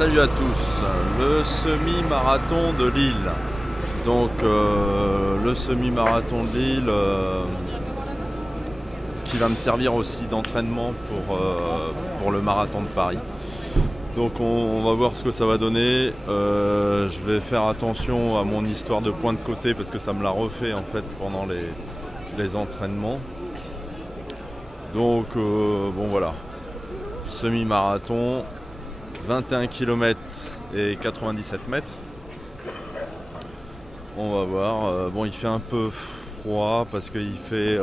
Salut à tous, le semi-marathon de Lille. Donc le semi-marathon de Lille qui va me servir aussi d'entraînement pour le marathon de Paris. Donc on va voir ce que ça va donner. Je vais faire attention à mon histoire de point de côté parce que ça me l'a refait en fait pendant les entraînements. Donc bon voilà, semi-marathon, 21 km et 97 mètres. On va voir. Bon, il fait un peu froid parce qu'il fait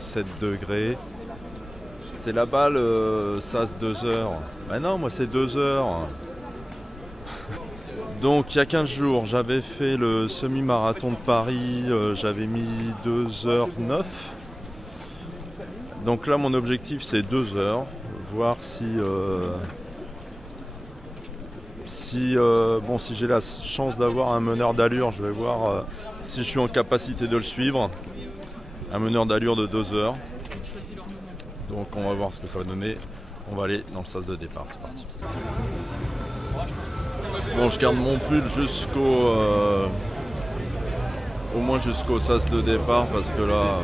7 degrés. C'est là-bas le SAS 2 heures. Ben non, moi c'est 2 heures. Donc il y a 15 jours, j'avais fait le semi-marathon de Paris. J'avais mis 2h09. Donc là, mon objectif c'est 2 heures. Voir si si j'ai la chance d'avoir un meneur d'allure, je vais voir si je suis en capacité de le suivre. Un meneur d'allure de 2 heures. Donc on va voir ce que ça va donner. On va aller dans le sas de départ, c'est parti. Bon, je garde mon pull jusqu'au au moins jusqu'au sas de départ parce que là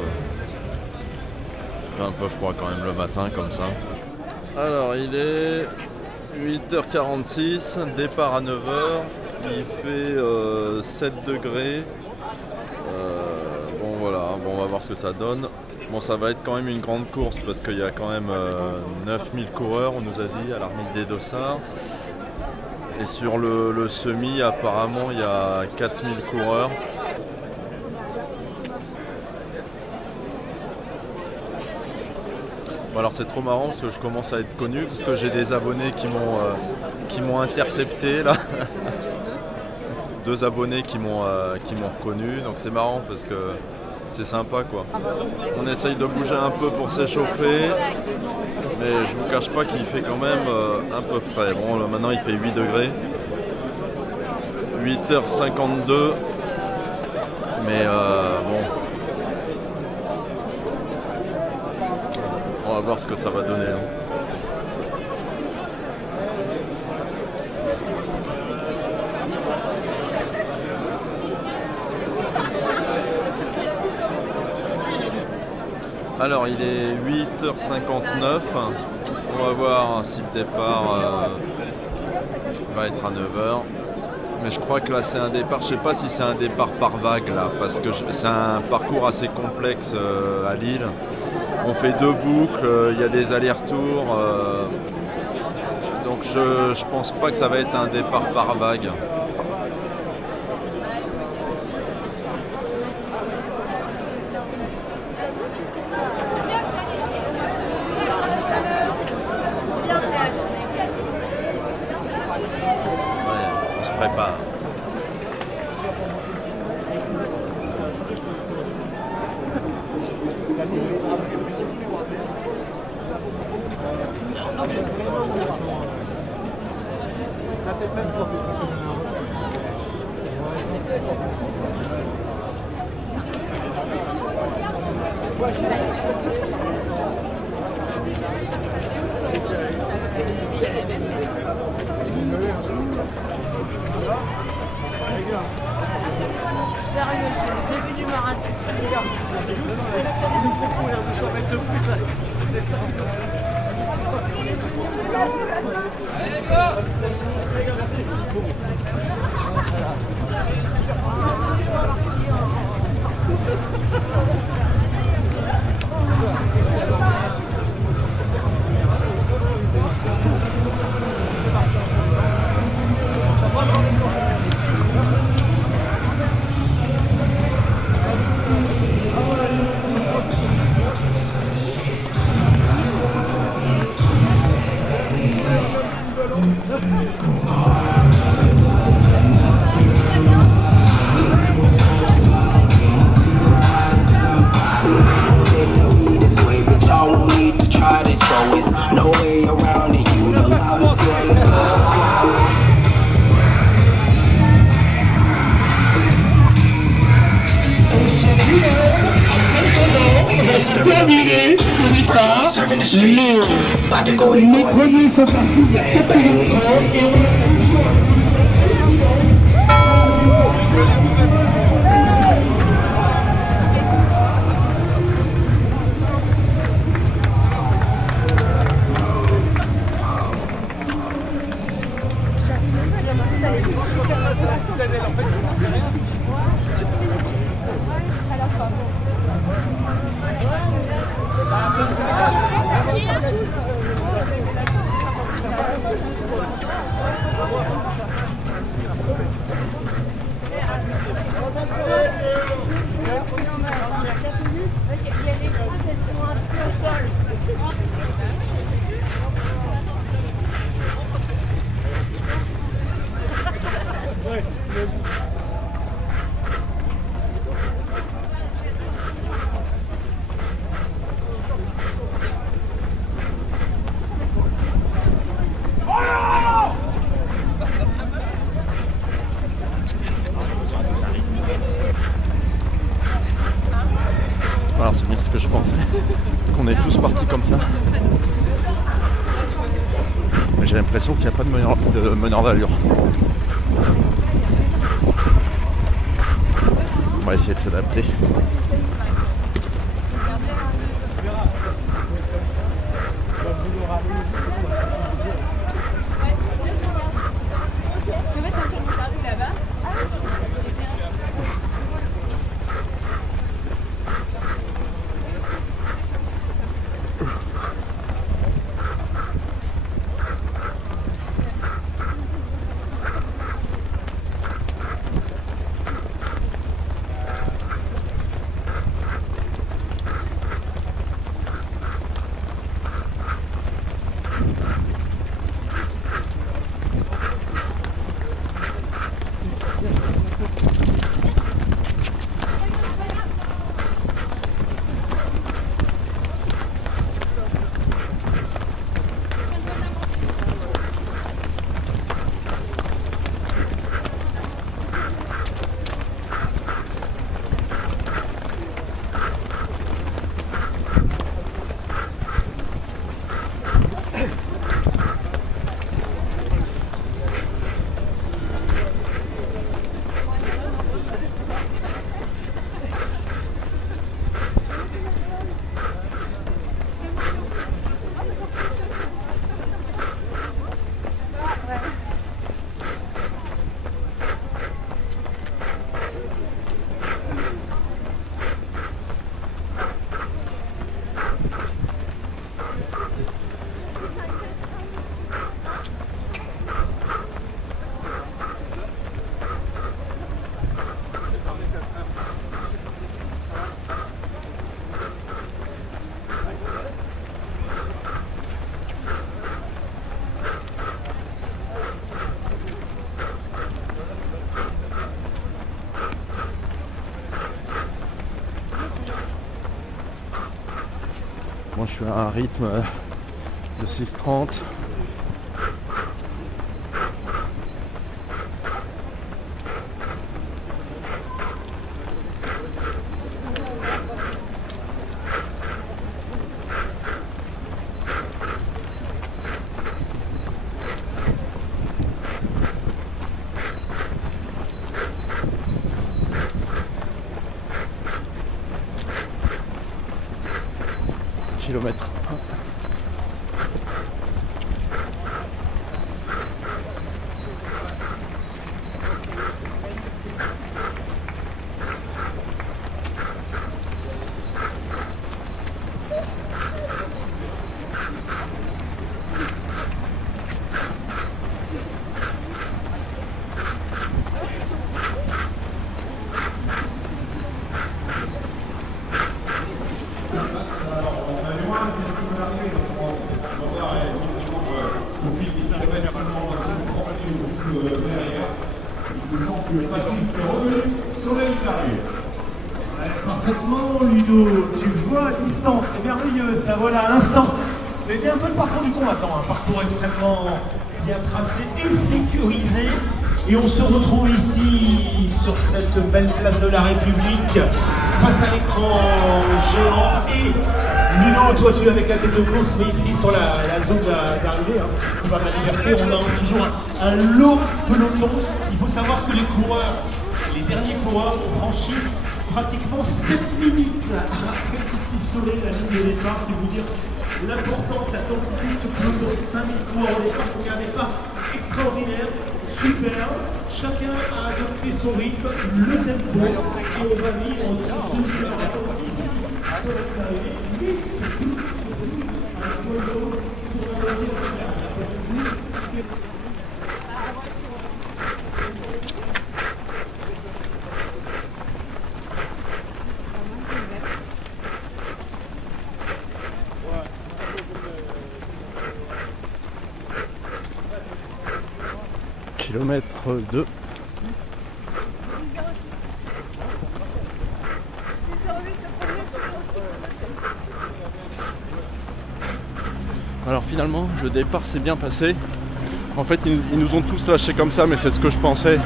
il fait un peu froid quand même le matin comme ça. Alors il est 8h46, départ à 9h, il fait 7 degrés. Bon voilà, bon, on va voir ce que ça donne. Bon, ça va être quand même une grande course parce qu'il y a quand même 9000 coureurs, on nous a dit, à la remise des dossards. Et sur le semi, apparemment, il y a 4000 coureurs. Bon, alors c'est trop marrant parce que je commence à être connu parce que j'ai des abonnés qui m'ont intercepté là. 2 abonnés qui m'ont reconnu, donc c'est marrant parce que c'est sympa quoi. On essaye de bouger un peu pour s'échauffer, mais je vous cache pas qu'il fait quand même un peu frais. Bon, là, maintenant il fait 8 degrés, 8h52, mais bon. On va voir ce que ça va donner. Alors il est 8h59. On va voir si le départ va être à 9h. Mais je crois que là c'est un départ, je sais pas si c'est un départ par vague là, parce que c'est un parcours assez complexe à Lille. On fait 2 boucles, il y a des allers-retours, donc je pense pas que ça va être un départ par vague. Ouais, on se prépare. Sérieux, c'est le début du marathon. terminé ce départ. Les premiers sont partis il y a 4 minutes et on a Alors c'est bien ce que je pensais, qu'on est tous partis comme ça. Mais j'ai l'impression qu'il n'y a pas de meneur d'allure. On va essayer de s'adapter. Moi je suis à un rythme de 6,30. Kilomètres. Parfaitement, Ludo, tu vois à distance, c'est merveilleux, ça voilà à l'instant. C'était un peu le parcours du combattant, un parcours extrêmement bien tracé et sécurisé. Et on se retrouve ici sur cette belle place de la République, face à l'écran géant. Et Ludo, toi tu es avec la tête de course, mais ici sur la zone d'arrivée, on va à la liberté, on a toujours un long peloton. Il faut savoir que les derniers coureurs ont franchi pratiquement 7 minutes après le coup de pistolet, la ligne de départ. C'est vous dire l'importance, la densité de ce peloton. 5000 coureurs au départ, c'est un départ extraordinaire. super. Chacun a adopté son rythme, le tempo, et on va vivre ce marathon ici, sur l'arrivée. Kilomètre 2. Alors finalement le départ s'est bien passé. En fait ils nous ont tous lâchés comme ça, mais c'est ce que je pensais.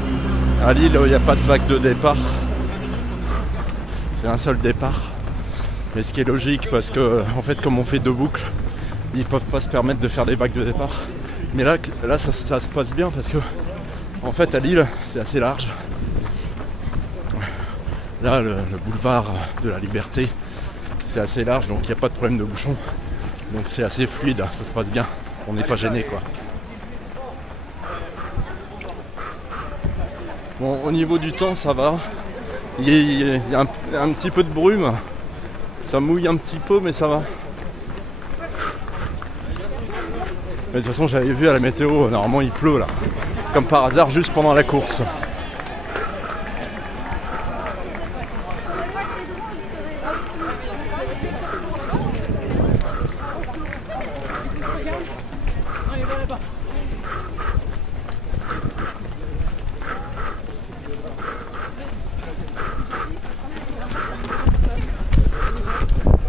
À Lille il n'y a pas de vague de départ. C'est un seul départ. Mais ce qui est logique parce que en fait comme on fait 2 boucles, ils peuvent pas se permettre de faire des vagues de départ. Mais là ça se passe bien parce que en fait à Lille c'est assez large. Là le boulevard de la Liberté c'est assez large, donc il n'y a pas de problème de bouchon. Donc c'est assez fluide, ça se passe bien. On n'est pas gêné quoi. Bon, au niveau du temps ça va. Il y a un petit peu de brume. Ça mouille un petit peu mais ça va. Mais de toute façon j'avais vu à la météo, normalement il pleut là. Comme par hasard juste pendant la course.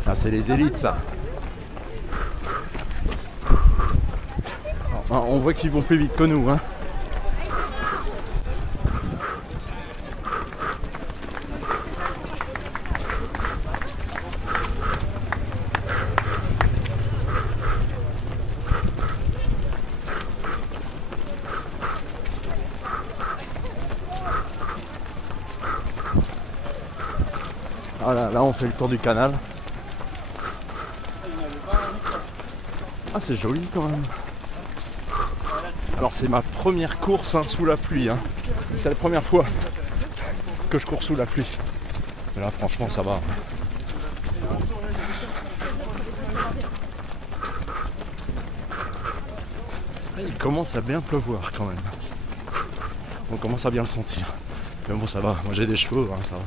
Ah, c'est les élites ça. Alors, on voit qu'ils vont plus vite que nous hein. Voilà, là on fait le tour du canal. Ah c'est joli quand même. Alors c'est ma première course hein, sous la pluie hein. C'est la première fois que je cours sous la pluie. Mais là franchement ça va. Il commence à bien pleuvoir quand même. On commence à bien le sentir. Mais bon ça va, moi j'ai des cheveux hein, ça va.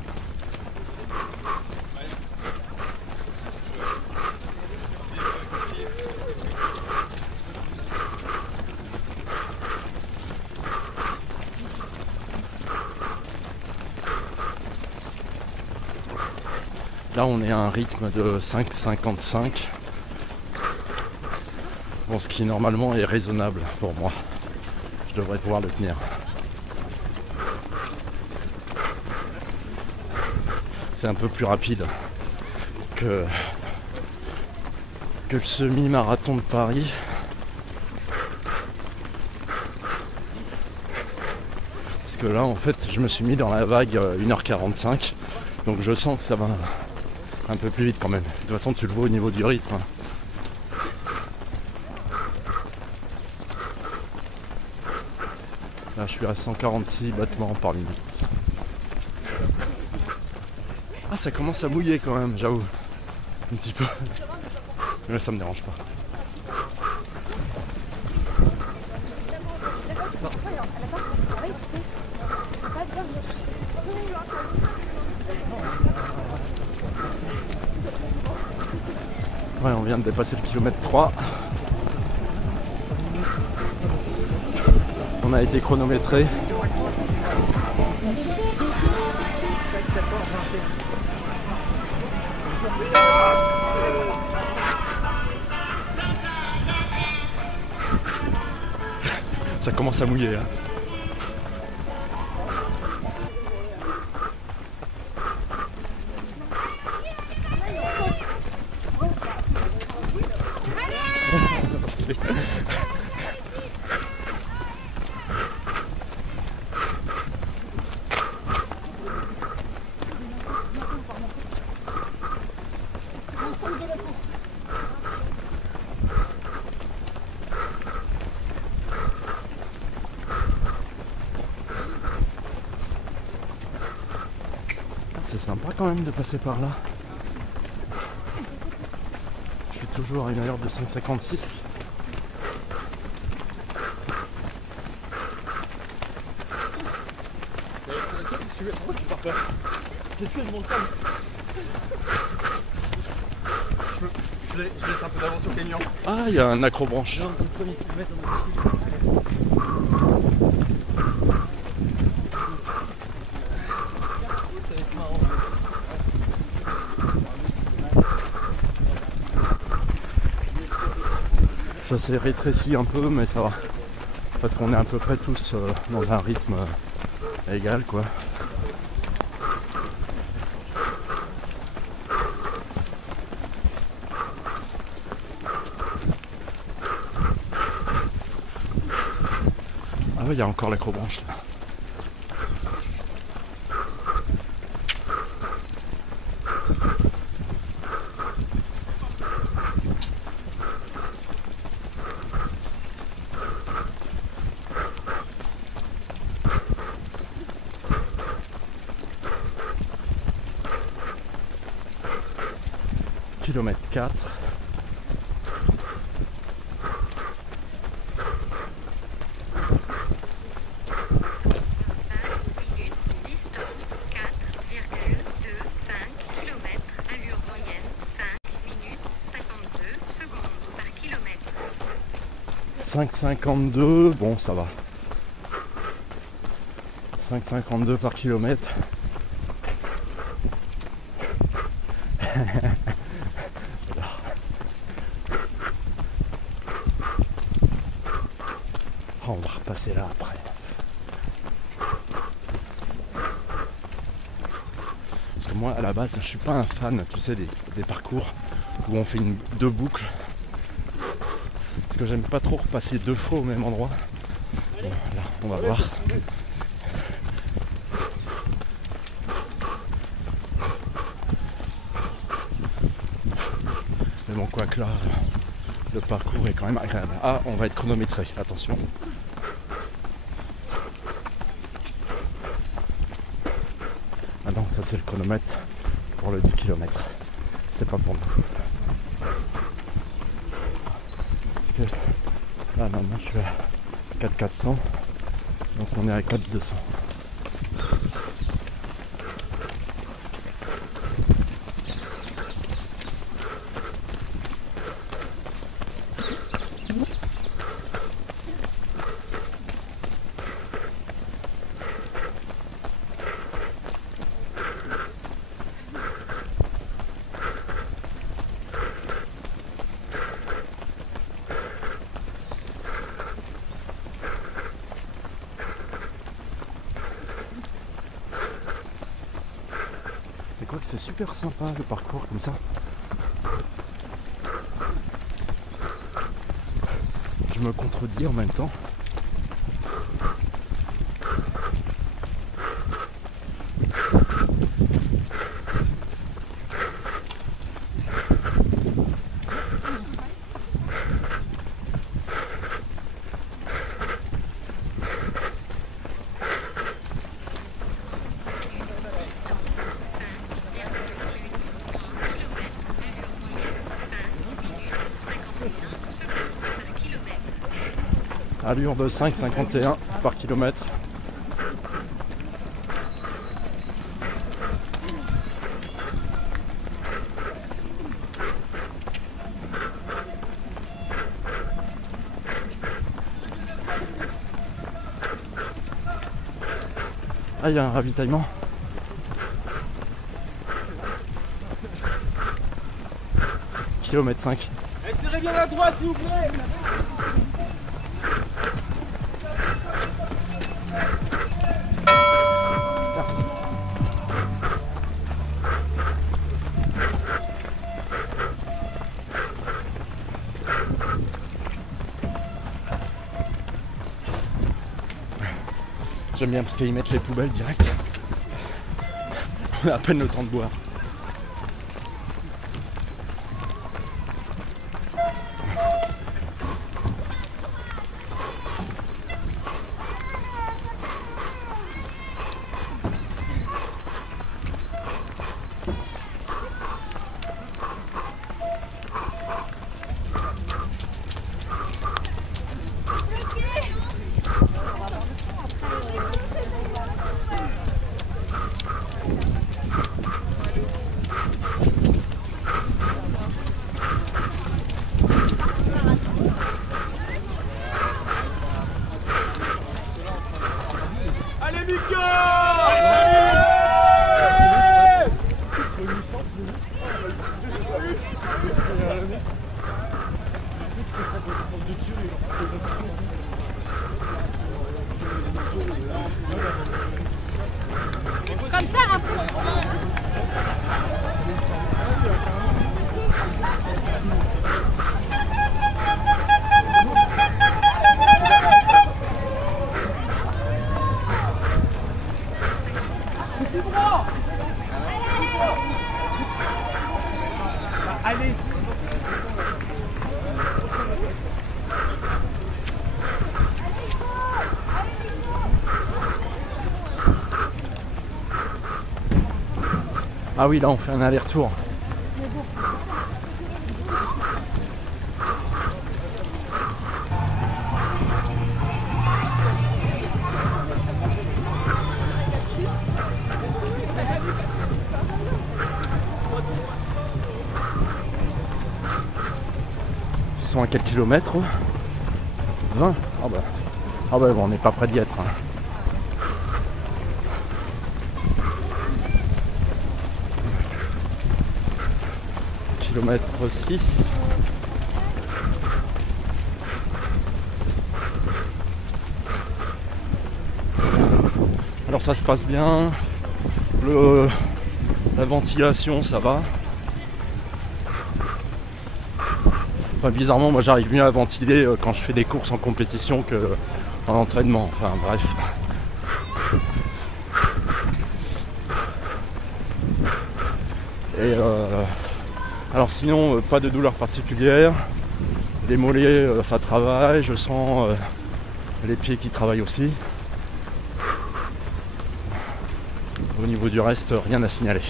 Là on est à un rythme de 5,55. Bon, ce qui normalement est raisonnable pour moi. Je devrais pouvoir le tenir. C'est un peu plus rapide que le semi-marathon de Paris. Parce que là en fait je me suis mis dans la vague 1h45. Donc je sens que ça va un peu plus vite quand même. De toute façon tu le vois au niveau du rythme. Là je suis à 146 battements par minute. Ah ça commence à mouiller quand même, j'avoue. Un petit peu. Mais ça me dérange pas. Ouais, on vient de dépasser le kilomètre 3. On a été chronométré. Ça commence à mouiller. Hein. c'est sympa quand même de passer par là. Je suis toujours à une allure de 5,56. Qu'est-ce que je monte pas? Je laisse un peu d'avance au Kenyan. Ah, il y a un acrobranche. Ça s'est rétréci un peu, mais ça va. Parce qu'on est à peu près tous dans un rythme égal, quoi. Ah ouais, il y a encore l'acrobranche là. Kilomètre 4. « 5,52, bon ça va. 5,52 par kilomètre. Oh, on va repasser là après. Parce que moi à la base je suis pas un fan, tu sais, des parcours où on fait deux boucles. Parce que j'aime pas trop repasser deux fois au même endroit. Bon, là, on va voir. Mais bon, quoi que là, le parcours est quand même agréable. Ah, on va être chronométré, attention. Ah non, ça c'est le chronomètre pour le 10 km. C'est pas pour nous. Là maintenant je suis à 4,400, donc on est à 4,200. Et quoi que c'est super sympa le parcours comme ça. Je me contredis en même temps. Allure de 5,51 par kilomètre. Ah, il y a un ravitaillement. Kilomètre 5. Serrez bien à droite s'il vous plaît. J'aime bien parce qu'ils mettent les poubelles direct. On a à peine le temps de boire. Allez Mika! Allez Comme ça, après. Allez. Ah oui, là on fait un aller-retour. Ils sont à quel kilomètre? 20. Ah bah bon, on n'est pas près d'y être. Hein. Kilomètre 6. Alors ça se passe bien. La ventilation ça va. Enfin bizarrement moi j'arrive mieux à ventiler quand je fais des courses en compétition que en entraînement. Enfin bref. Et alors sinon pas de douleur particulière. Les mollets ça travaille, je sens les pieds qui travaillent aussi. Au niveau du reste, rien à signaler.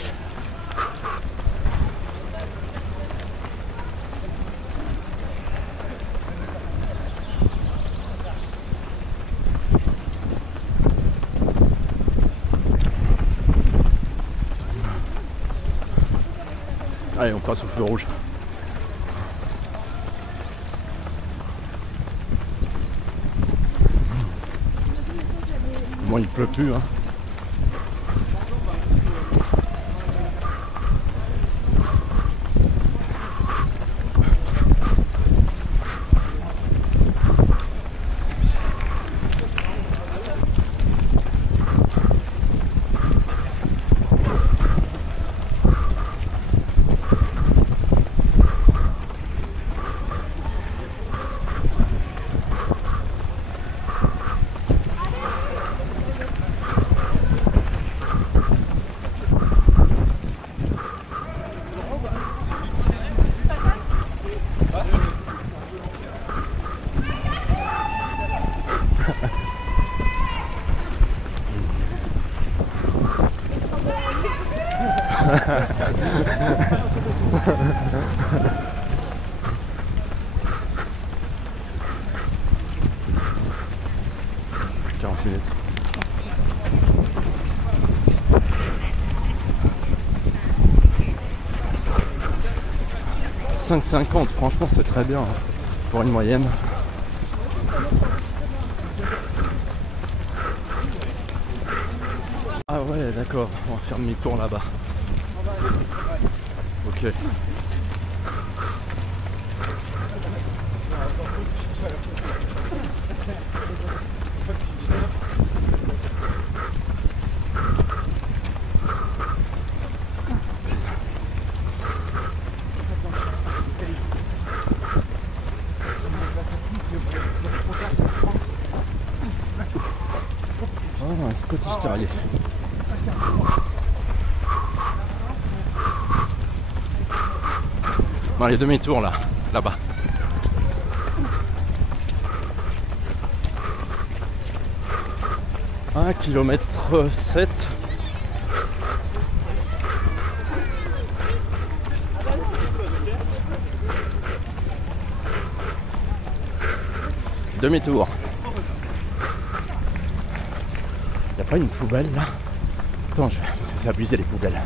Allez, on passe au feu rouge. Bon, il pleut plus, hein. Plus 40 minutes. « 5,50 », franchement c'est très bien pour une moyenne. Ah ouais d'accord, on va faire demi-tour là-bas. Ok. Ah, un Scottish Terrier. Bon, allez, demi-tour là, là-bas. Ah, kilomètre 7. Demi-tour. Y a pas une poubelle là? Attends, parce que c'est abusé les poubelles.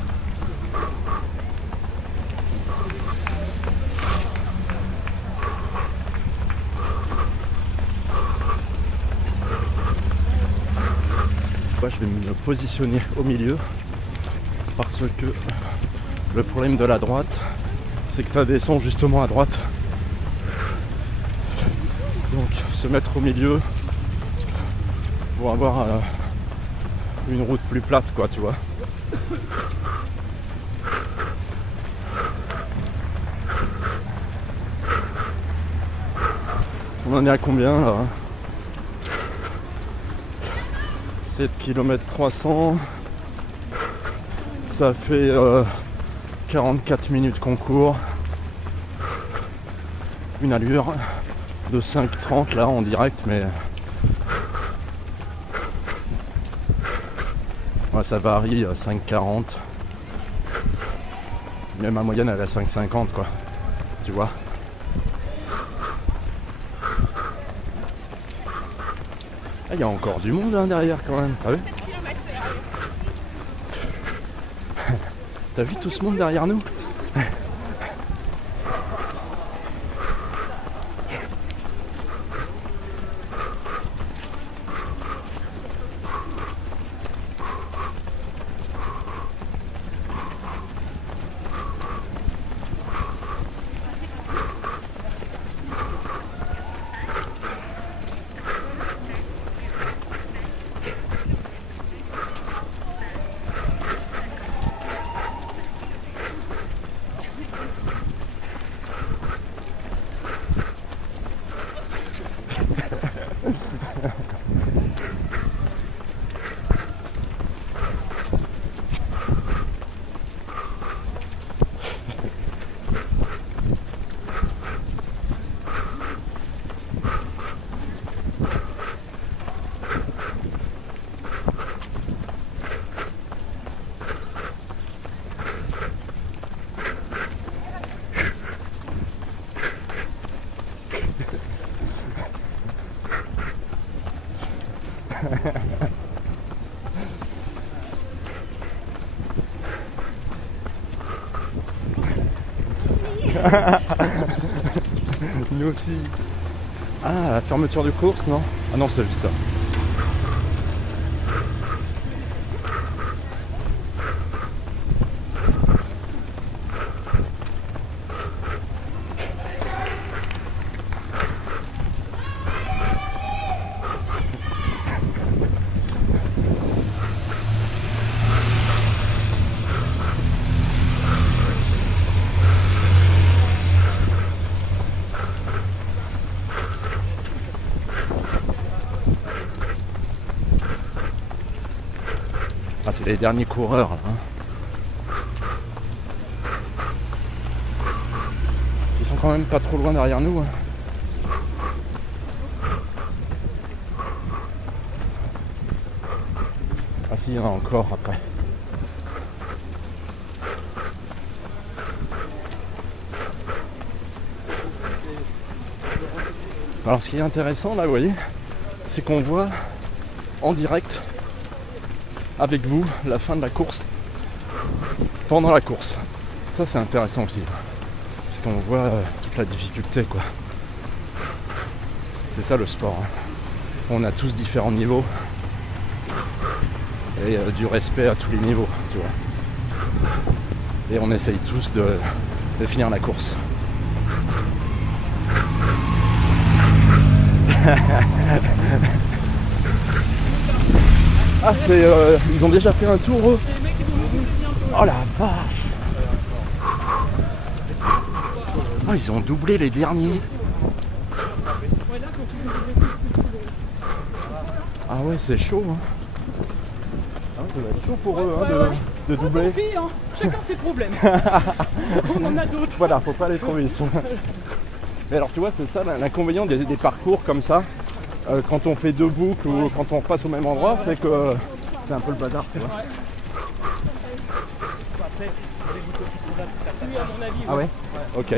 Moi, je vais me positionner au milieu parce que le problème de la droite, c'est que ça descend justement à droite. Donc se mettre au milieu pour avoir une route plus plate, quoi, tu vois. On en est à combien là? 7 km 300. Ça fait 44 minutes qu'on court. Une allure de 5,30 là en direct, mais ouais, ça varie, 5,40. Mais ma moyenne elle est à 5,50 quoi, tu vois. Ah, il y a encore du monde hein, derrière quand même, t'as vu? T'as vu tout ce monde derrière nous? Nous aussi. Ah, la fermeture de course, non? Ah non, c'est juste là. Ah, c'est les derniers coureurs là, hein. Ils sont quand même pas trop loin derrière nous, hein. Ah si, il y en a encore après. Alors ce qui est intéressant là, vous voyez, c'est qu'on voit en direct avec vous la fin de la course pendant la course. Ça c'est intéressant aussi, parce qu'on voit toute la difficulté quoi. C'est ça le sport, hein. On a tous différents niveaux et du respect à tous les niveaux, tu vois. Et on essaye tous de finir la course. Ah c'est... ils ont déjà fait un tour eux. Oh la vache. Oh, ils ont doublé les derniers. Ah ouais, c'est chaud hein. Ah ouais, ça va être chaud pour eux hein, de doubler. Hein. Chacun ses problèmes. On en a d'autres. Voilà, faut pas aller trop vite. Mais alors tu vois, c'est ça l'inconvénient des parcours comme ça. Quand on fait deux boucles ou quand on repasse au même endroit, c'est que c'est un peu le bazar, tu vois. Ah ouais? Ok.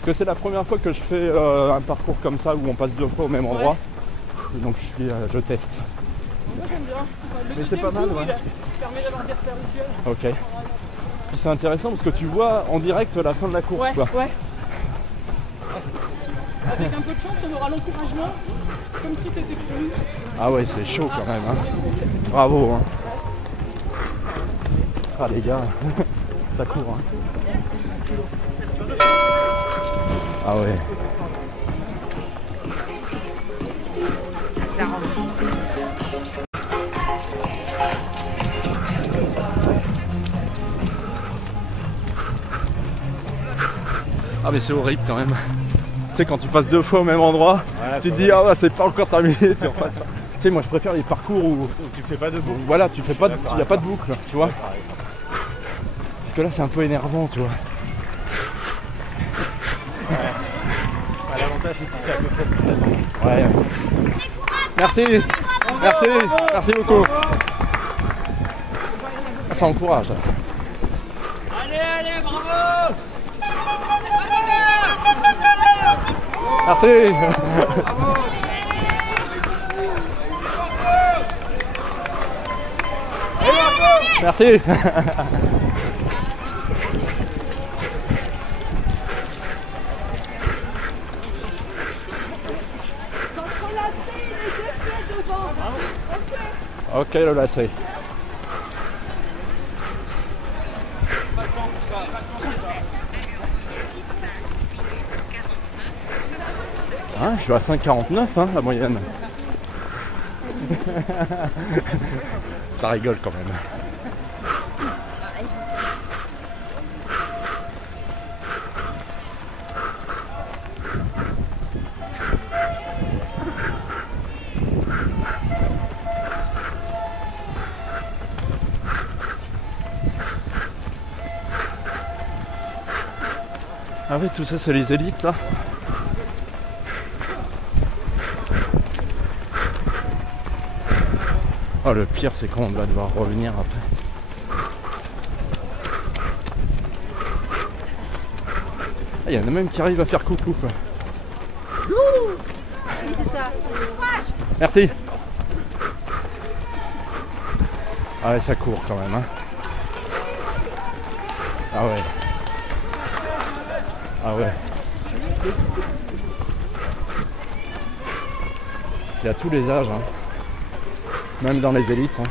Parce que c'est la première fois que je fais un parcours comme ça où on passe deux fois au même endroit. Et donc je teste. Moi j'aime bien. Mais c'est pas mal, ouais. Il permet d'avoir des repères visuels. Ok. Puis c'est intéressant parce que tu vois en direct la fin de la course, ouais, quoi. Ouais. Avec un peu de chance, on aura l'encouragement, comme si c'était pour nous. Ah ouais, c'est chaud quand même. Hein. Bravo. Hein. Ah les gars, ça court. Hein. Ah ouais. Ah mais c'est horrible quand même. Tu sais, quand tu passes 2 fois au même endroit, ouais, tu te dis ah ouais, c'est pas encore terminé. Tu sais, moi je préfère les parcours où tu fais pas de boucle. Voilà, tu fais pas, il n'y a pas de boucle, tu vois. Parce que là c'est un peu énervant, tu vois. Ouais. L'avantage c'est que c'est à peu près ce que t'as dit. Ouais. Merci. Merci. Merci beaucoup. Ah, ça encourage. Allez, bravo! Merci. Merci. Ok, le lacet. Hein, je suis à 5,49 hein, la moyenne. Ça rigole quand même. Ah oui, tout ça c'est les élites là. Oh, le pire c'est qu'on va devoir revenir après. Il y en a même qui arrivent à faire coucou quoi. Oui, c'est ça. Merci. Ah ouais, ça court quand même hein. Ah ouais. Ah ouais. Il y a tous les âges hein. Même dans les élites hein.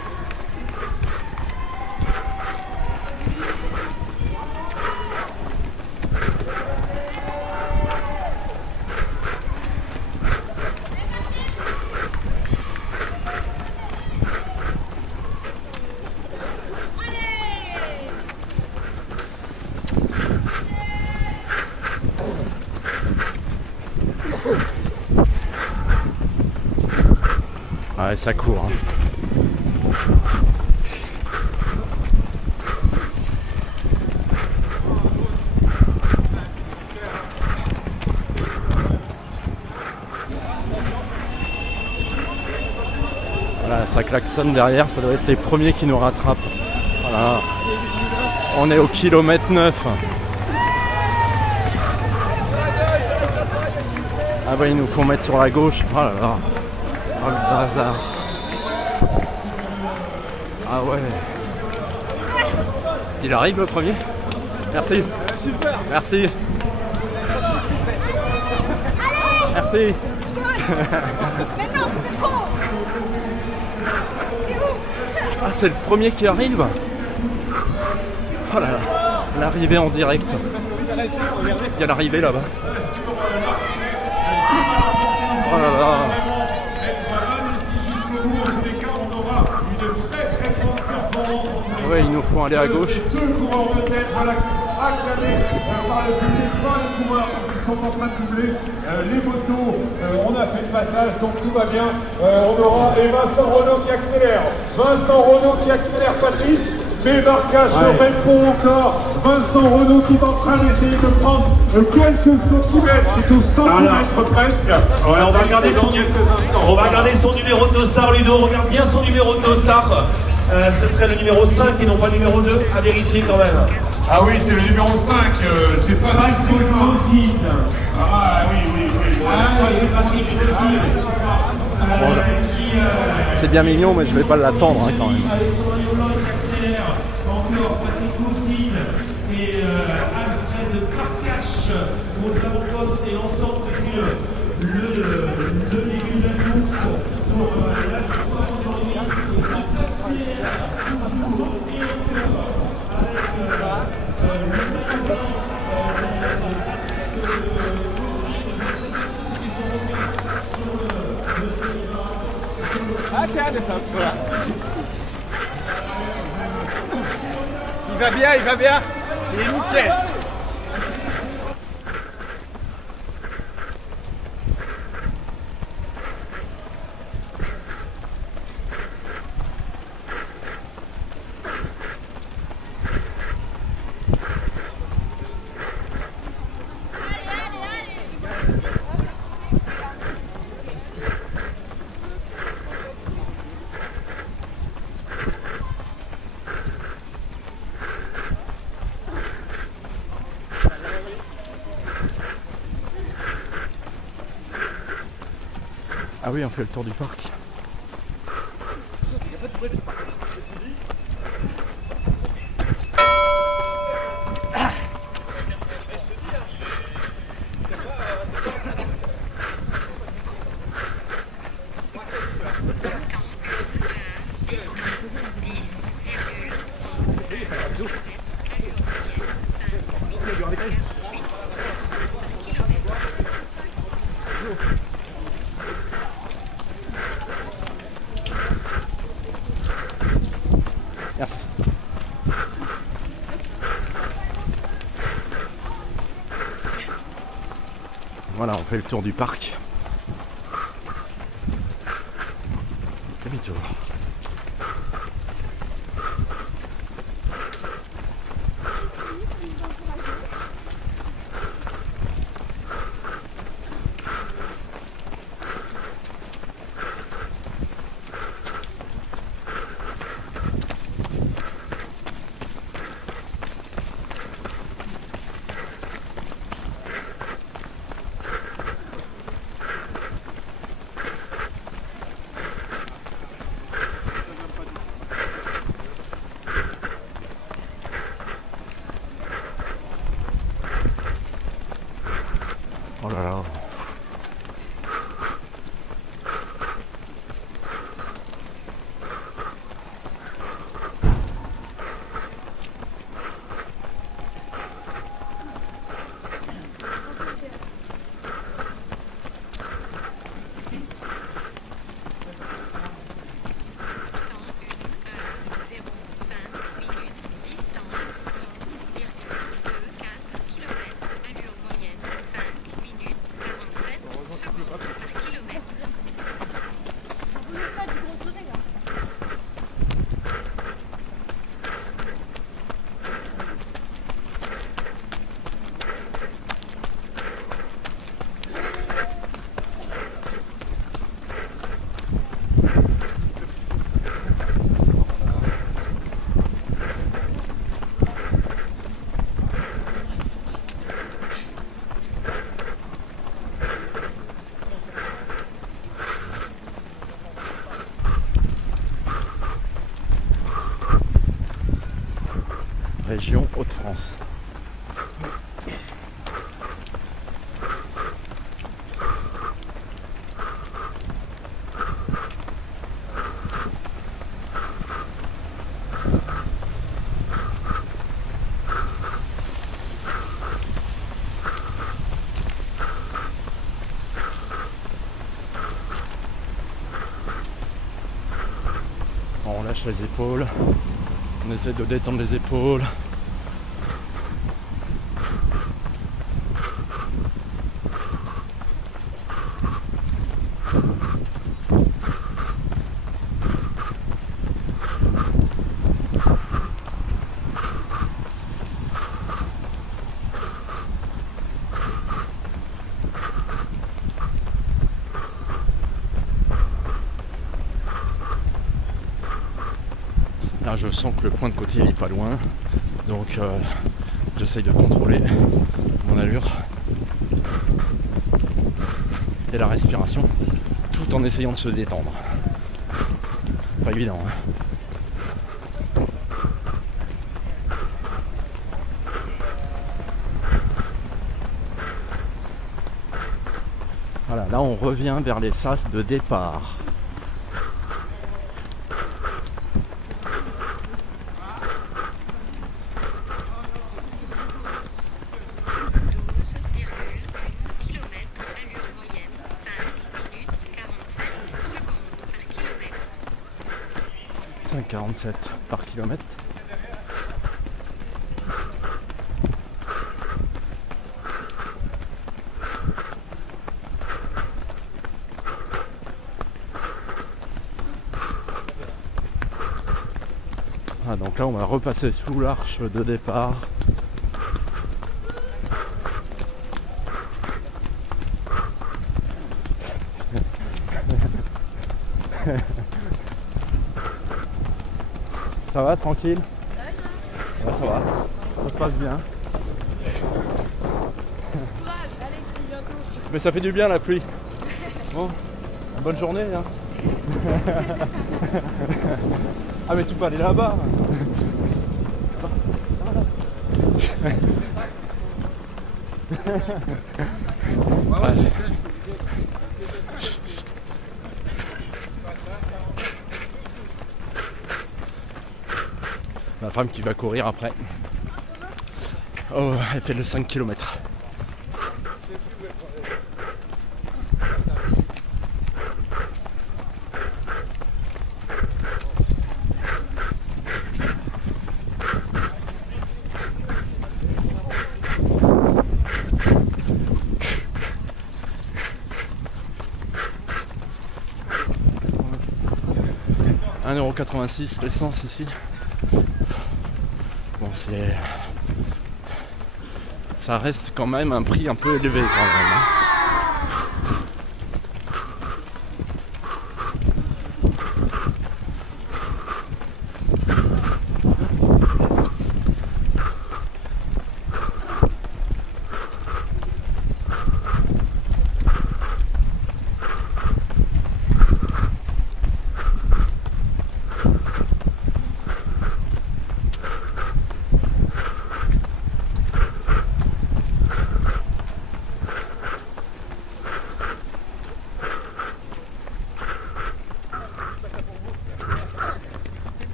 Ouais, ça court hein. Voilà, ça klaxonne derrière, ça doit être les premiers qui nous rattrapent. Voilà. On est au kilomètre 9. Ah bah ils nous font mettre sur la gauche. Oh là là. Oh le bazar. Ah ouais. Il arrive le premier. Merci. Super. Merci. Merci. Ah c'est le premier qui arrive. Oh là là. L'arrivée en direct. Il y a l'arrivée là-bas. Oh là là. Ouais, il nous faut aller à gauche. Deux coureurs de tête, voilà, acclamés par le public, par les coureurs qui sont en train de doubler les motos. On a fait le passage, donc tout va bien. On aura et Vincent Renaud qui accélère. Vincent Renaud qui accélère, Patrice. Mais marquage sur Belfond encore. Vincent Renaud qui est en train d'essayer de prendre quelques centimètres. C'est au centimètre presque. Ouais, on va regarder son numéro de dossard, Ludo. Regarde bien son numéro de dossard. Ce serait le numéro 5 et non pas le numéro 2, à vérifier quand même. Ah oui, c'est le numéro 5, c'est pas Patrick Rosine. Ah oui. Patrick Rosine. C'est bien mignon, mais je vais pas l'attendre hein, quand même. Avec son maillot blanc qui accélère, encore Patrick Rosine et Alfred de Carcache aux avant-postes et l'ensemble depuis le début de la course pour la victoire aujourd'hui. Et ça accélère toujours et encore avec le maillot blanc Ah tiens, voilà. Il va bien, il va bien. Il est nickel. Ah oui, on fait le tour du parc. Merci. Voilà, on fait le tour du parc. Demi-tour. Oh là là. Région Hauts-de-France. On lâche les épaules, on essaie de détendre les épaules. Là je sens que le point de côté il est pas loin, donc j'essaye de contrôler mon allure et la respiration tout en essayant de se détendre. Pas évident hein. Voilà, là on revient vers les sas de départ. « 5,47 par kilomètre. Ah, donc là on va repasser sous l'arche de départ. Ça va, tranquille? Ouais, ça va. Ça se passe bien. Alexis, bientôt. Mais ça fait du bien la pluie. Bon, bonne journée. Hein. Ah mais tu peux aller là-bas. Allez. Ma femme qui va courir après. Oh, elle fait le 5 km. €1,86 l'essence ici. Bon, ça reste quand même un prix un peu élevé quand même. Hein.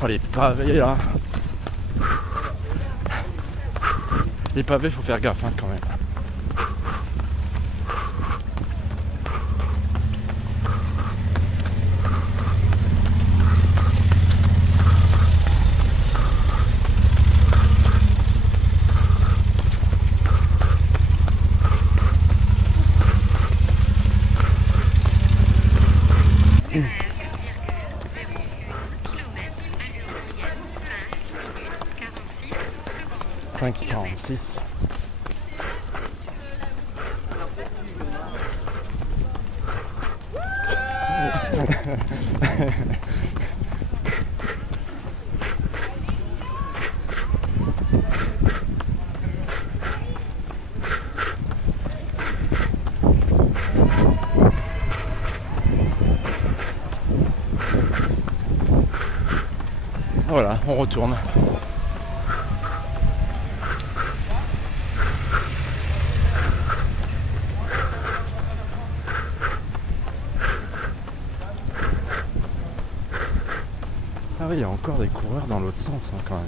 Oh, les pavés là. Les pavés, faut faire gaffe hein, quand même. « 5,46 ». Voilà, on retourne. Ah oui, il y a encore des coureurs dans l'autre sens hein, quand même.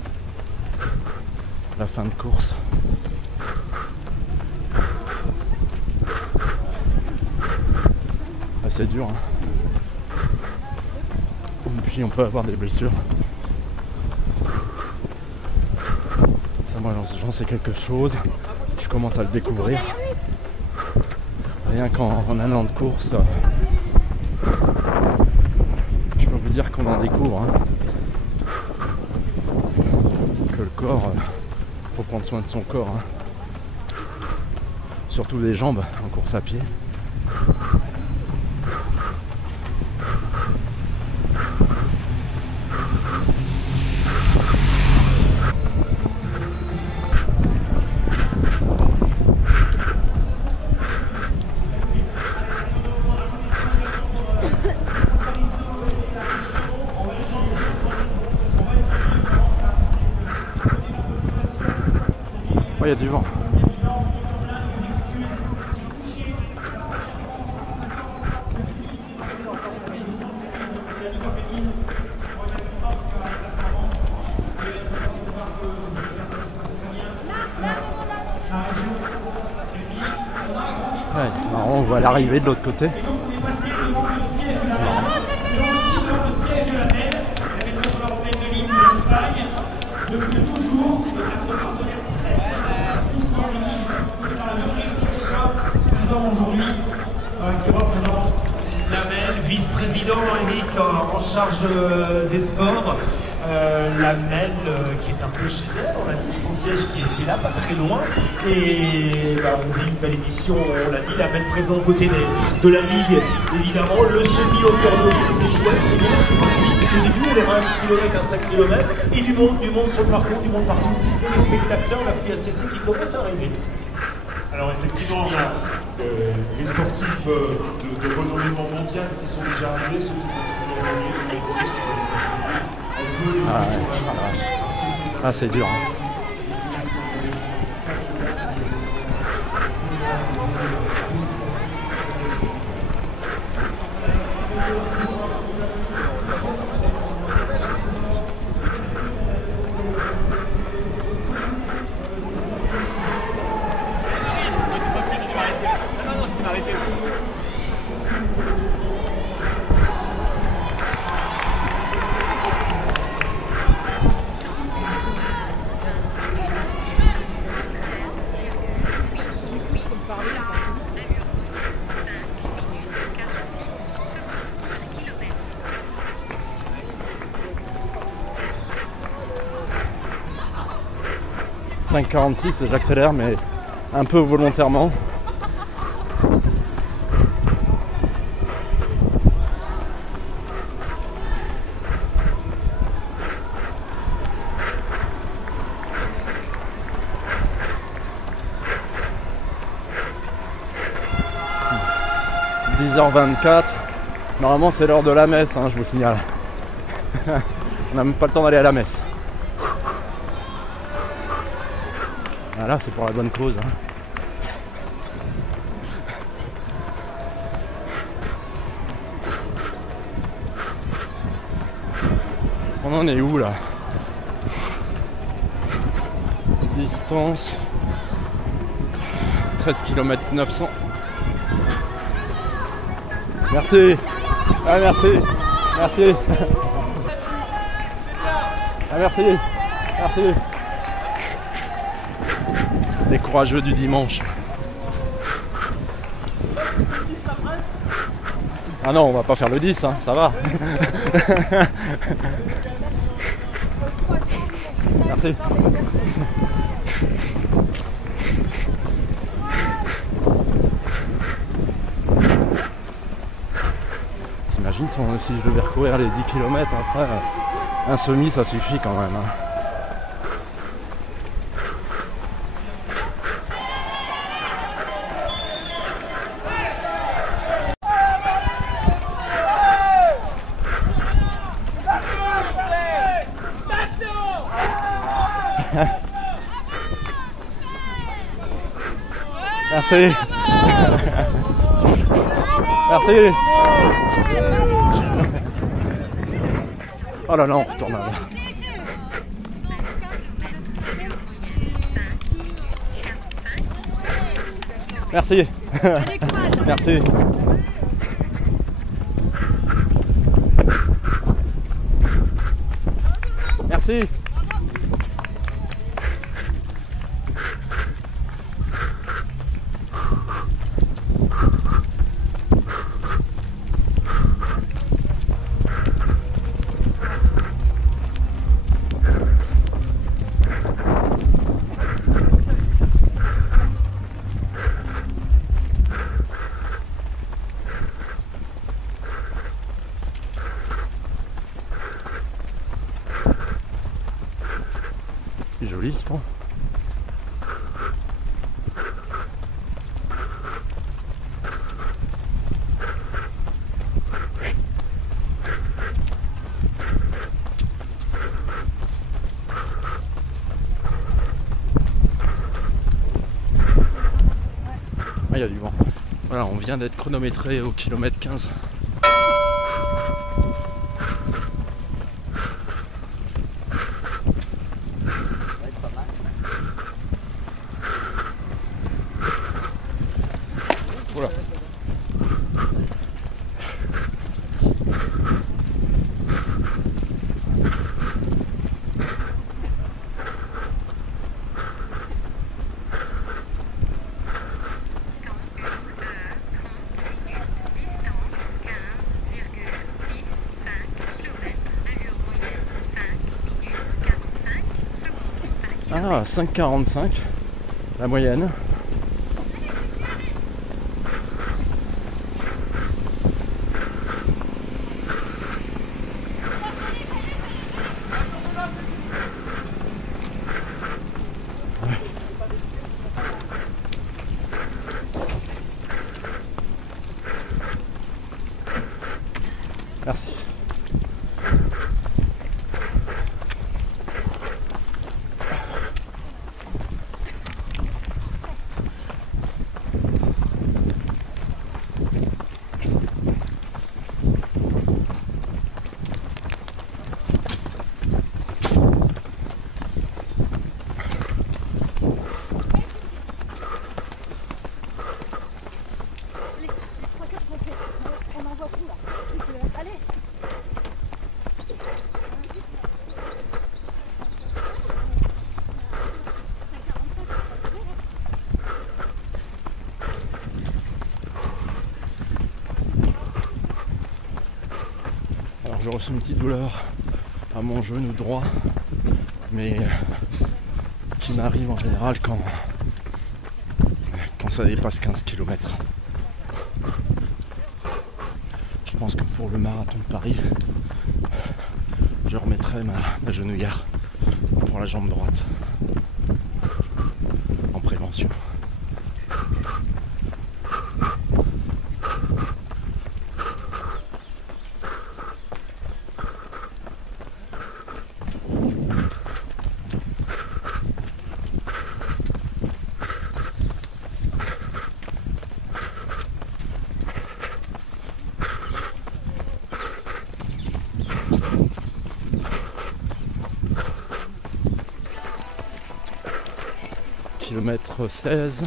La fin de course. Ah, c'est dur. Hein. Et puis on peut avoir des blessures. Ça, moi j'en sais quelque chose. Je commence à le découvrir. Rien qu'en un an de course. Je peux vous dire qu'on en découvre. Hein. Que le corps, faut prendre soin de son corps. Hein. Surtout des jambes en course à pied. il y a du vent. Ouais, marrant, on voit l'arrivée de l'autre côté. C'est marrant. Qui représente Lamel, vice-président Eric en charge des sports. Lamel qui est un peu chez elle, on l'a dit, son siège qui est là, pas très loin. Et on vit une belle édition, on l'a dit, Lamel présent aux côtés de la Ligue, évidemment. Le semi au cœur de l'île, c'est chouette, c'est bien, c'est pas fini, c'est le début, on est à 1 km, à 5 km. Et du monde sur le parcours, du monde partout. Et les spectateurs, la PACC qui commence à arriver. Alors effectivement, on a les sportifs de renouvellement mondial qui sont déjà arrivés, ceux qui vont renouvellement ici, Ah, ouais. Ah, c'est dur. Hein. « 5,46, j'accélère, mais un peu volontairement. « 10h24, normalement c'est l'heure de la messe, hein, je vous signale. On n'a même pas le temps d'aller à la messe. Là, c'est pour la bonne cause. Hein. On en est où là? Distance 13 km 900. Merci. Ah, merci. Merci. Ah, merci. Merci. Les courageux du dimanche. Ah non, on va pas faire le 10, hein, ça va. Merci. T'imagines si je devais recourir les 10 km après, un semi ça suffit quand même. Hein. Merci. Merci. Oh là là, on retourne là. Merci. Merci. Merci. Joli ce pont. il y a du vent. Voilà, on vient d'être chronométré au kilomètre 15. Voilà. Ah, 5,45 la moyenne. Ouais. Merci. On en voit tout là. Allez. Alors je ressens une petite douleur à mon genou droit, mais qui m'arrive en général quand ça dépasse 15 km. Je pense que pour le marathon de Paris, je remettrai ma genouillère pour la jambe droite en prévention. Kilomètre 16.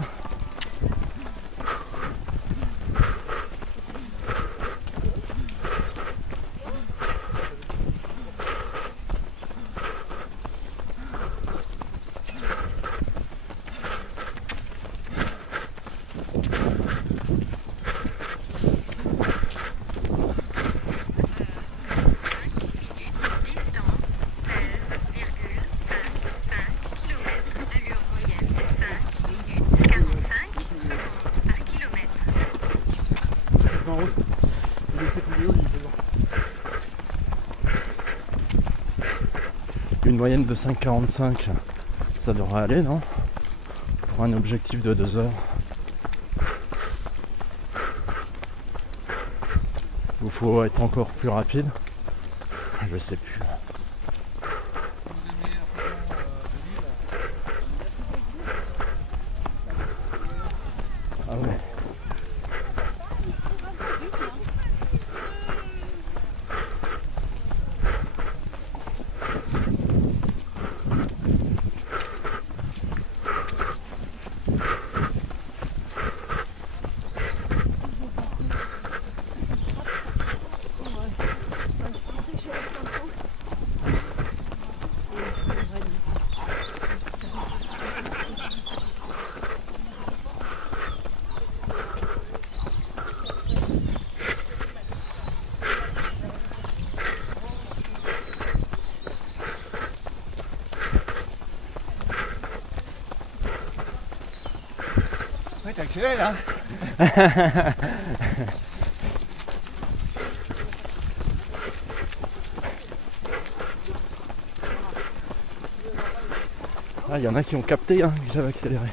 Une moyenne de 5,45, ça devrait aller, non? Pour un objectif de 2 heures. Il faut être encore plus rapide. Je sais plus. Ah ouais. Ouais, t'as accéléré là. Ah, il y en a qui ont capté hein, que j'avais accéléré.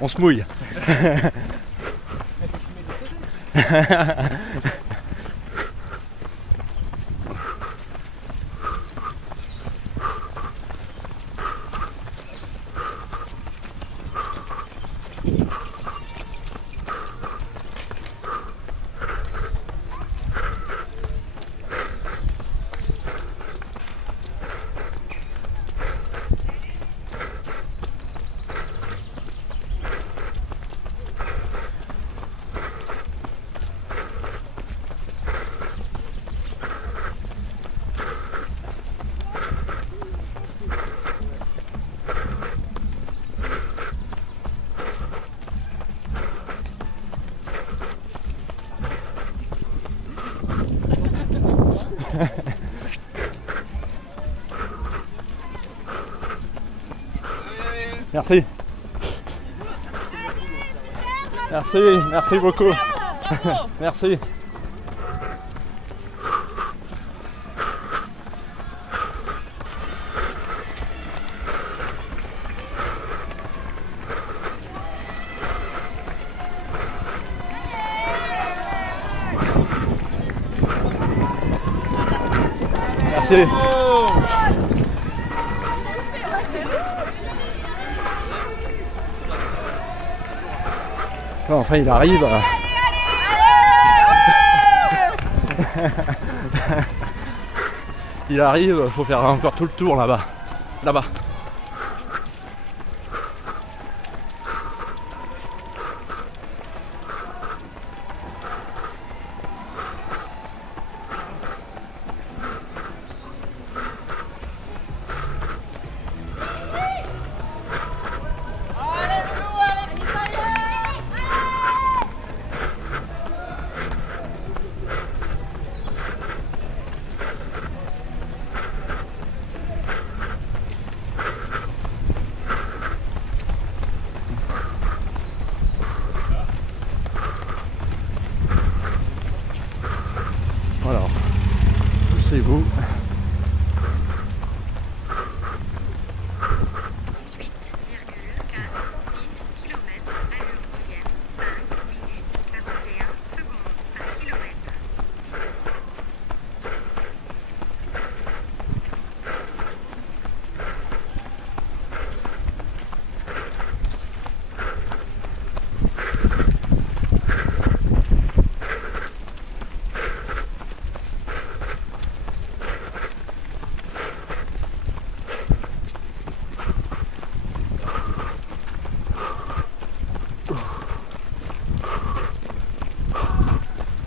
On se mouille. Merci. Merci, merci beaucoup. Merci. Merci. Bon, enfin il arrive. Il arrive, faut faire encore tout le tour là-bas. Là-bas.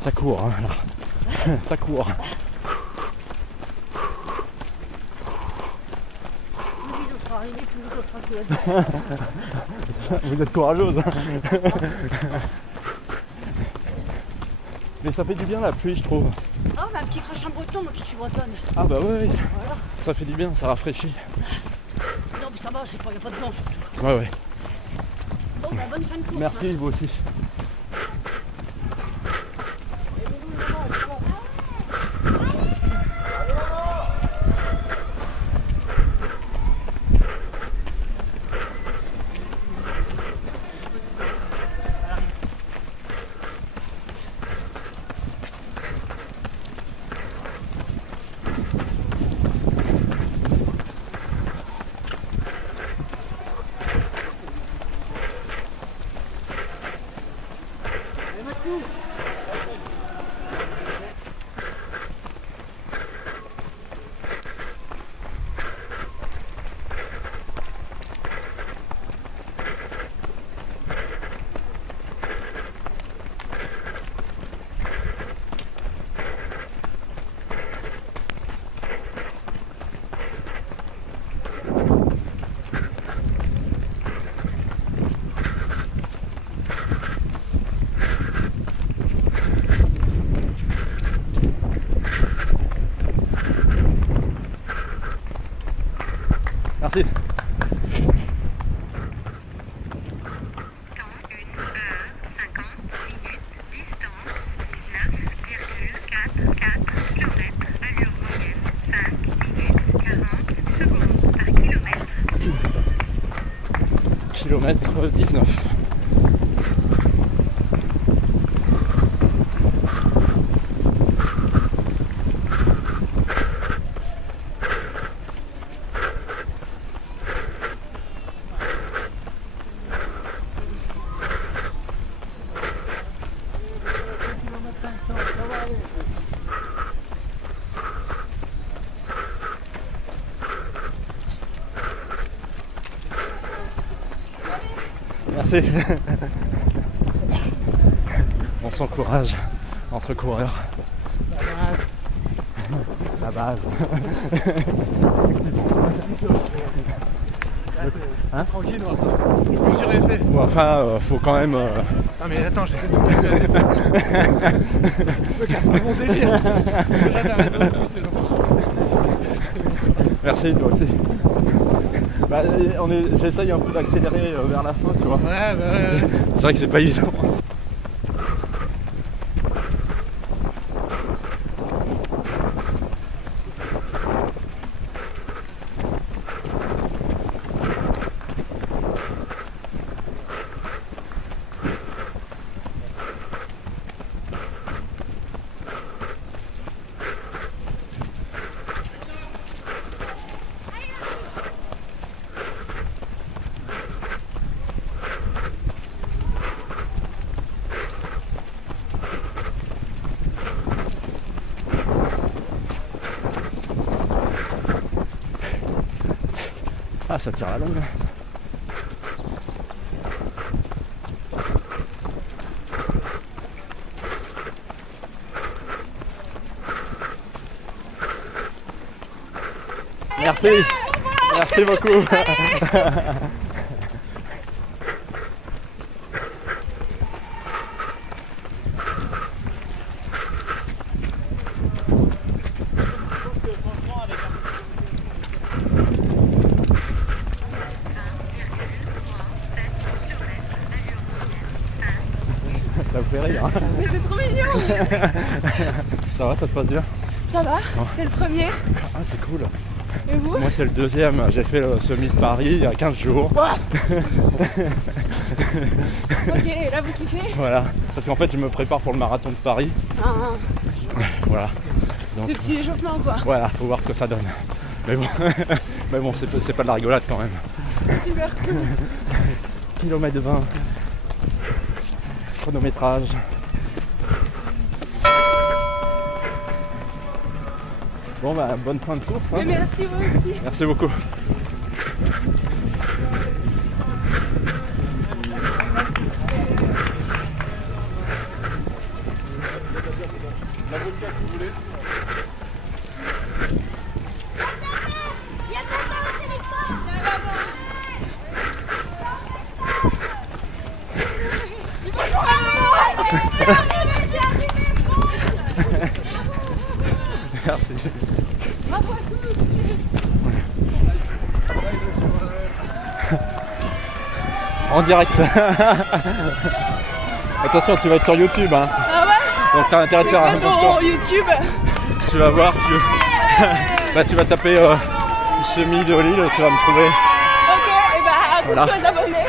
Ça court, hein, là. Ça court. Vous êtes courageuse. Mais ça fait du bien la pluie, je trouve. Oh, bah, un petit crachin breton, moi qui suis bretonne. Ah bah oui, oui. Voilà. Ça fait du bien, ça rafraîchit. Non, mais ça va, c'est pas, y a pas de vent. Ouais, ouais. Bon, bah, bonne fin de course. Merci, vous aussi. Merci. Temps 1h50 minutes, distance 19,44 km, allure moyenne 5 minutes 40 secondes par kilomètre. Kilomètre 19. Merci. On s'encourage entre coureurs. La base. Hein, tranquille, on le plus dur est fait. bon, enfin, faut quand même. Ah mais attends, j'essaie de me persuader de ça. Me casse pas mon délire. Merci, toi aussi. Bah, j'essaye un peu d'accélérer vers la fin, tu vois. Ouais. C'est vrai que c'est pas évident. Ah, ça tire la longue. Merci. Merci beaucoup. Ça vous fait rire, hein? Mais c'est trop mignon. Ça va, ça se passe bien? Ça va, c'est le premier. Ah, c'est cool. Et vous? Moi, c'est le deuxième. J'ai fait le semi de Paris il y a 15 jours. Ok, et là vous kiffez? Voilà. Parce qu'en fait, je me prépare pour le marathon de Paris. Voilà. Donc, Des petits échauffements quoi. voilà, faut voir ce que ça donne. Mais bon, mais bon, c'est pas de la rigolade quand même. Super cool. Kilomètre 20. Chronométrage. Bon bah bonne fin de course. Hein. Mais merci vous aussi. Merci beaucoup. En direct. Attention, tu vas être sur YouTube. Hein. Ah ouais? Donc t'as intérêt de faire un bon score. YouTube. Tu vas voir, bah, tu vas taper semi de Lille, tu vas me trouver. Ok, et bah coucou Voilà. aux abonnés.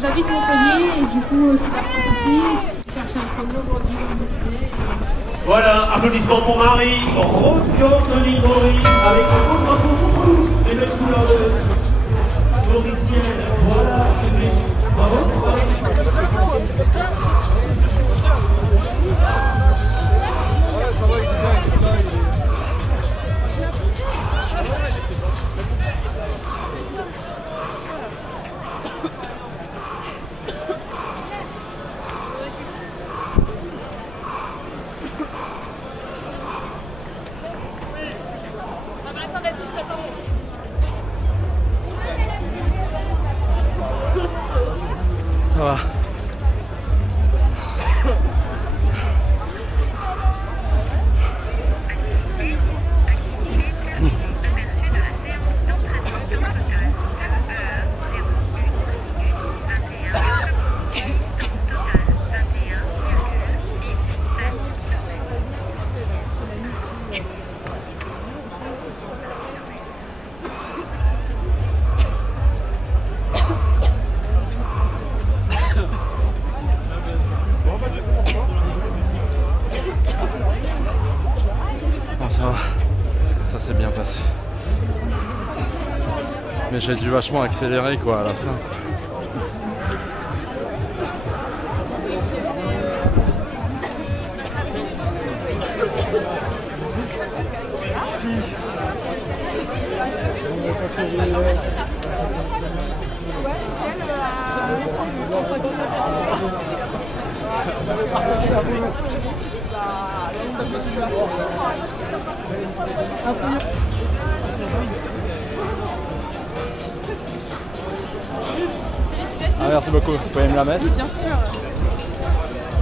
J'habite Montpellier et du coup je suis partie chercher un chrono aujourd'hui dans le lycée. Voilà, applaudissements pour Marie, Rose de l'île Maurice, avec un beau drapeau pour tous, les belles couleurs de mauriciennes. Voilà, c'est bien. Bravo. Ça va. Aperçu de la séance d'entraînement total de 0,1 minute 21 secondes. Distance totale 21,67 km. Bon, ça va. Ça s'est bien passé. Mais j'ai dû vachement accélérer quoi à la fin. Ah, merci beaucoup, vous pouvez me la mettre? Bien sûr.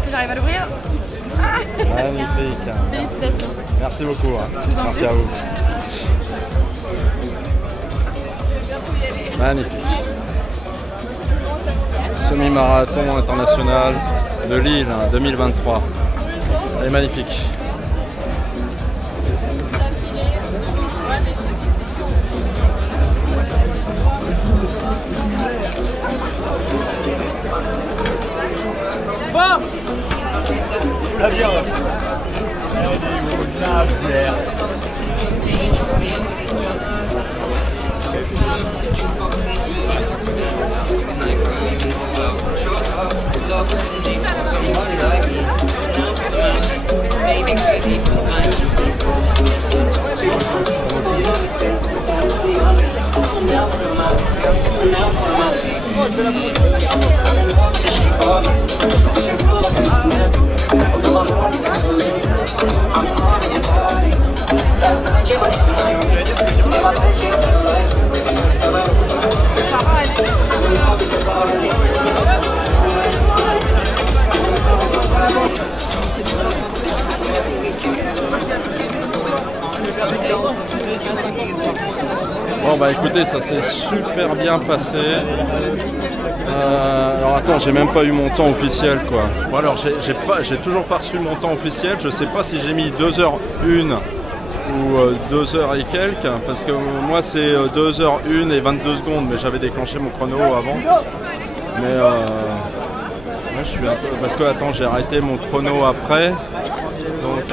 Si j'arrive à l'ouvrir. Magnifique. Félicitations. Merci beaucoup. Hein. Merci à vous. Magnifique. Semi-marathon international de Lille 2023. Elle est magnifique. La bière. La bière. Bon bah écoutez, ça s'est super bien passé. Alors attends, j'ai même pas eu mon temps officiel quoi. Bon alors j'ai toujours pas reçu mon temps officiel. Je sais pas si j'ai mis 2h01 ou 2h et quelques, parce que moi c'est 2h01 et 22 secondes, mais j'avais déclenché mon chrono avant. Mais moi je suis un peu... Parce que attends, j'ai arrêté mon chrono après. Donc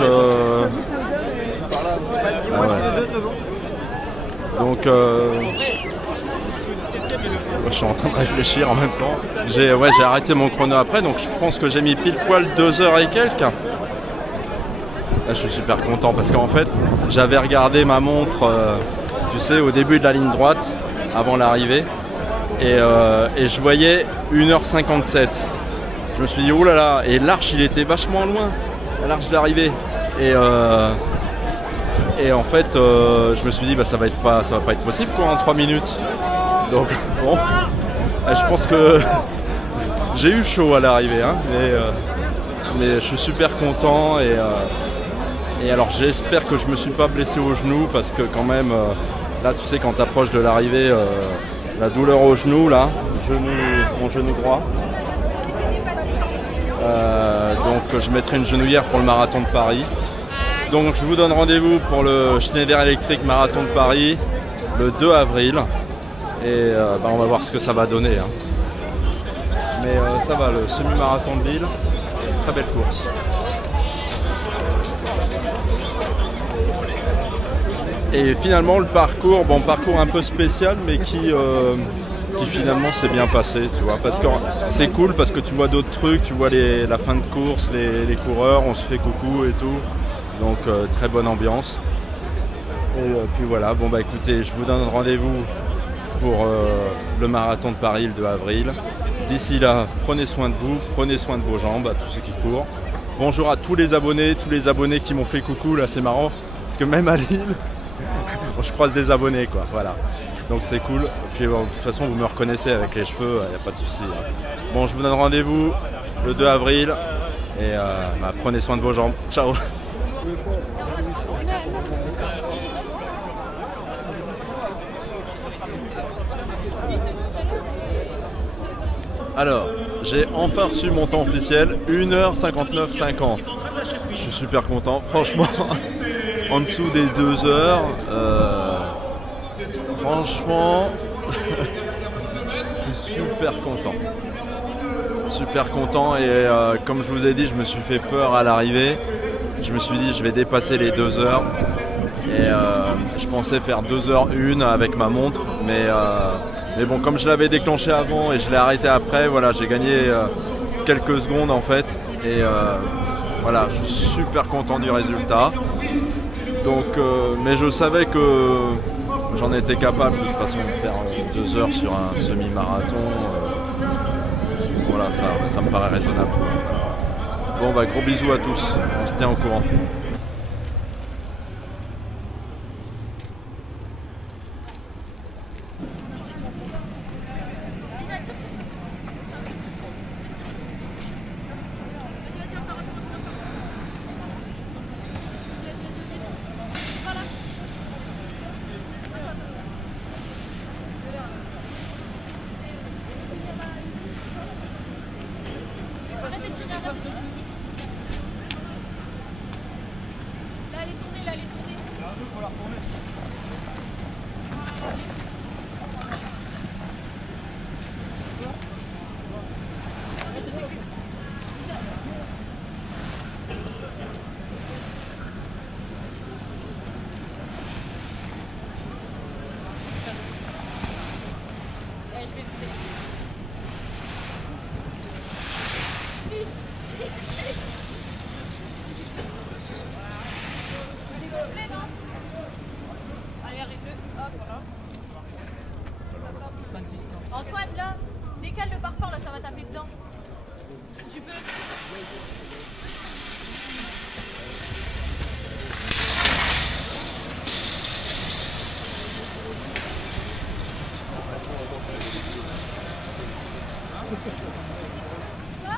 ah ouais. Donc je suis en train de réfléchir en même temps. J'ai arrêté mon chrono après, donc je pense que j'ai mis pile poil 2h et quelques. Là, je suis super content parce qu'en fait j'avais regardé ma montre tu sais, au début de la ligne droite avant l'arrivée et je voyais 1h57. Je me suis dit oh là là, et l'arche il était vachement loin, l'arche d'arrivée, et en fait je me suis dit bah ça va pas être possible quoi en 3 minutes. Donc bon, je pense que j'ai eu chaud à l'arrivée hein, mais je suis super content et alors j'espère que je me suis pas blessé au genou, parce que quand même là tu sais quand tu approches de l'arrivée, la douleur au genou là, mon genou droit. Donc je mettrai une genouillère pour le marathon de Paris. Donc je vous donne rendez-vous pour le Schneider Electric Marathon de Paris le 2 avril. Et on va voir ce que ça va donner. Hein. Mais ça va, le semi-marathon de Lille, très belle course. Et finalement le parcours, parcours un peu spécial, mais qui finalement s'est bien passé, tu vois, parce que c'est cool parce que tu vois d'autres trucs, tu vois la fin de course, les coureurs, on se fait coucou et tout, donc très bonne ambiance. Et puis voilà, bon bah écoutez, je vous donne rendez-vous pour le marathon de Paris le 2 avril. D'ici là, prenez soin de vous, prenez soin de vos jambes, à tous ceux qui courent. Bonjour à tous les abonnés qui m'ont fait coucou, là c'est marrant, parce que même à Lille, je croise des abonnés quoi, voilà. Donc c'est cool, puis bon, de toute façon vous me reconnaissez avec les cheveux, il n'y a pas de souci. Hein. Bon, je vous donne rendez-vous le 2 avril, et prenez soin de vos jambes, ciao. Alors, j'ai enfin reçu mon temps officiel, 1h59,50. Je suis super content, franchement, en dessous des 2 heures, franchement, je suis super content. Super content, et comme je vous ai dit, je me suis fait peur à l'arrivée. Je me suis dit, je vais dépasser les 2 heures. Et je pensais faire 2h01 avec ma montre, mais bon, comme je l'avais déclenché avant et je l'ai arrêté après, voilà, j'ai gagné quelques secondes en fait. Et voilà, je suis super content du résultat. Donc, mais je savais que j'en étais capable de toute façon de faire 2 heures sur un semi-marathon. Voilà, ça me paraît raisonnable. Bon bah gros bisous à tous, on se tient au courant. Antoine, là, décale le parpaing, là, ça va taper dedans. Si tu peux. Quoi?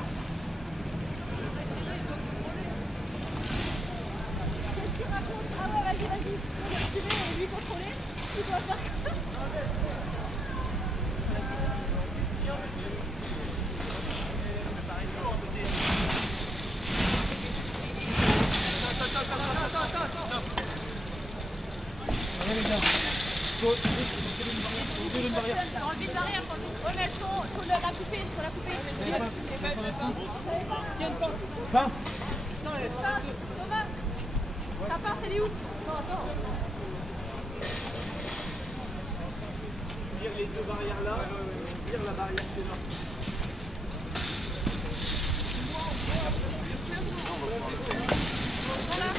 Qu'est-ce qu'il raconte? Ah ouais, vas-y, on va reculer et lui contrôler. Il doit faire. la couper, faut la couper. Pince. Thomas, ta pince elle est où? Non, attends. Vire les deux barrières là, vire la barrière qui est là. Voilà.